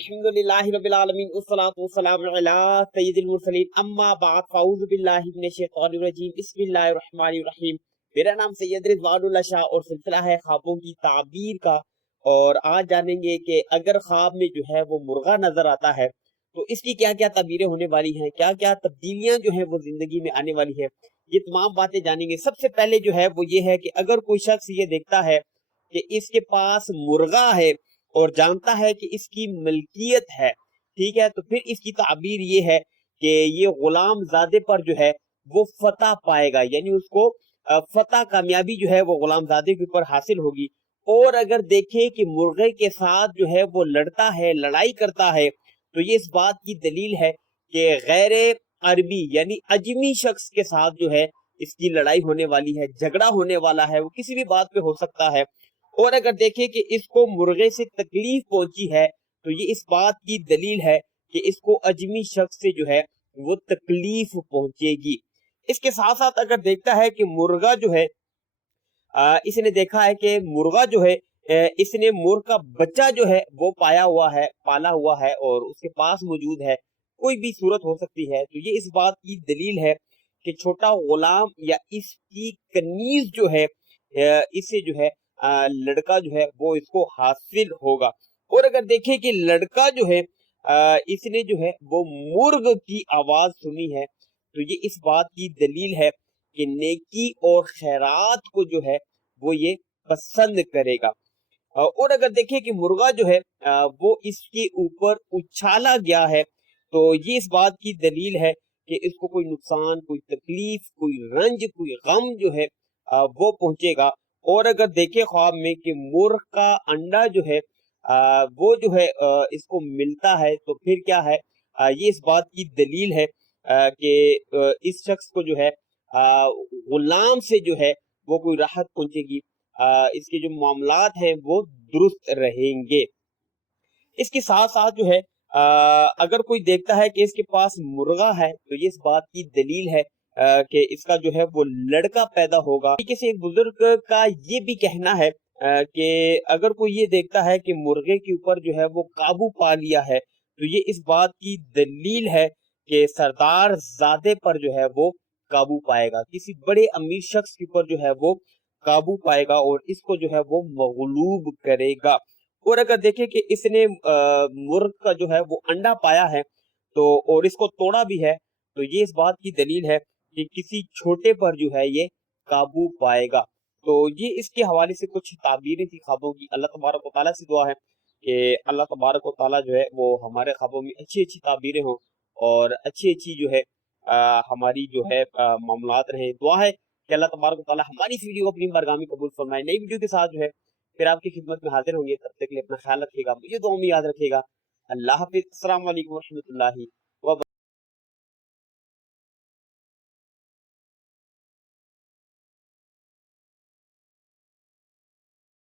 अल्हम्दुलिल्लाहि रब्बिल आलमीन वस्सलातु वस्सलामु अला सय्यिदिल मुरसलीन अम्मा बाद फ़अऊज़ु बिल्लाहि मिनश शैतानिर रजीम बिस्मिल्लाहिर रहमानिर रहीम। मेरा नाम सैयद रिज़वानुल्लाह शाह और सिलसिला है ख्वाबों की ताबीर का। और आज जानेंगे कि अगर ख्वाब में जो है वो मुर्गा नजर आता है तो इसकी क्या क्या ताबीरें होने वाली हैं, क्या क्या तब्दीलियां जो है वो जिंदगी में आने वाली है, ये तमाम बातें जानेंगे। सबसे पहले जो है वो ये है कि अगर कोई शख्स ये देखता है कि इसके पास मुर्गा है और जानता है कि इसकी मलकियत है, ठीक है, तो फिर इसकी ताबीर ये है कि ये गुलाम ज़ादे पर जो है वो फतह पाएगा, यानी उसको फतह कामयाबी जो है वो गुलाम ज़ादे के ऊपर हासिल होगी। और अगर देखें कि मुर्गे के साथ जो है वो लड़ता है, लड़ाई करता है, तो ये इस बात की दलील है कि गैर अरबी यानी अजमी शख्स के साथ जो है इसकी लड़ाई होने वाली है, झगड़ा होने वाला है, वो किसी भी बात पे हो सकता है। और अगर देखें कि इसको मुर्गे से तकलीफ पहुंची है तो ये इस बात की दलील है कि इसको अजमी शख्स से जो है वो तकलीफ पहुंचेगी। इसके साथ साथ अगर देखता है कि मुर्गा जो है इसने देखा है कि मुर्गा जो है इसने मुर्ग का बच्चा जो है वो पाया हुआ है, पाला हुआ है और उसके पास मौजूद है, कोई भी सूरत हो सकती है, तो ये इस बात की दलील है कि छोटा गुलाम या इसकी कनीज जो है इससे जो है लड़का जो है वो इसको हासिल होगा। और अगर देखें कि लड़का जो है इसने जो है वो मुर्ग की आवाज सुनी है, तो ये इस बात की दलील है कि नेकी और खैरात को जो है वो ये पसंद करेगा। और अगर देखें कि मुर्गा जो है वो इसके ऊपर उछाला गया है, तो ये इस बात की दलील है कि इसको कोई नुकसान, कोई तकलीफ, कोई रंज, कोई गम जो है वो पहुंचेगा। और अगर देखें ख्वाब में कि मुर्ग का अंडा जो है वो जो है इसको मिलता है, तो फिर क्या है, ये इस बात की दलील है कि इस शख्स को जो है गुलाम से जो है वो कोई राहत पहुंचेगी, इसके जो मामलात हैं वो दुरुस्त रहेंगे। इसके साथ साथ जो है अगर कोई देखता है कि इसके पास मुर्गा है तो ये इस बात की दलील है कि इसका जो है वो लड़का पैदा होगा। तरीके से एक बुजुर्ग का ये भी कहना है कि अगर कोई ये देखता है कि मुर्गे के ऊपर जो है वो काबू पा लिया है, तो ये इस बात की दलील है कि सरदार ज़ादे पर जो है वो काबू पाएगा, किसी बड़े अमीर शख्स के ऊपर जो है वो काबू पाएगा और इसको जो है वो मगलूब करेगा। और अगर देखें कि इसने मुर्ग का जो है वो अंडा पाया है तो और इसको तोड़ा भी है, तो ये इस बात की दलील है कि किसी छोटे पर जो है ये काबू पाएगा। तो ये इसके हवाले से कुछ ताबीरें थी ख्वाबों की। अल्लाह तबारक व तआला से दुआ है कि अल्लाह तबारक व तआला जो है वो हमारे ख्वाबों में अच्छी अच्छी ताबीरें हों और अच्छी अच्छी जो है हमारी जो है मामलात रहे। दुआ है कि अल्लाह तबारक व तआला हमारी इस वीडियो को अपनी बारगाह में कबूल फरमाए। नई वीडियो के साथ जो है फिर आपकी खिदमत में हाजिर होंगे। तब तक के लिए अपना ख्याल रखिएगा, मुझे दुआ में याद रखिएगा। अल्लाह हाफिज़। अस्सलाम वालेकुम व रहमतुल्लाहि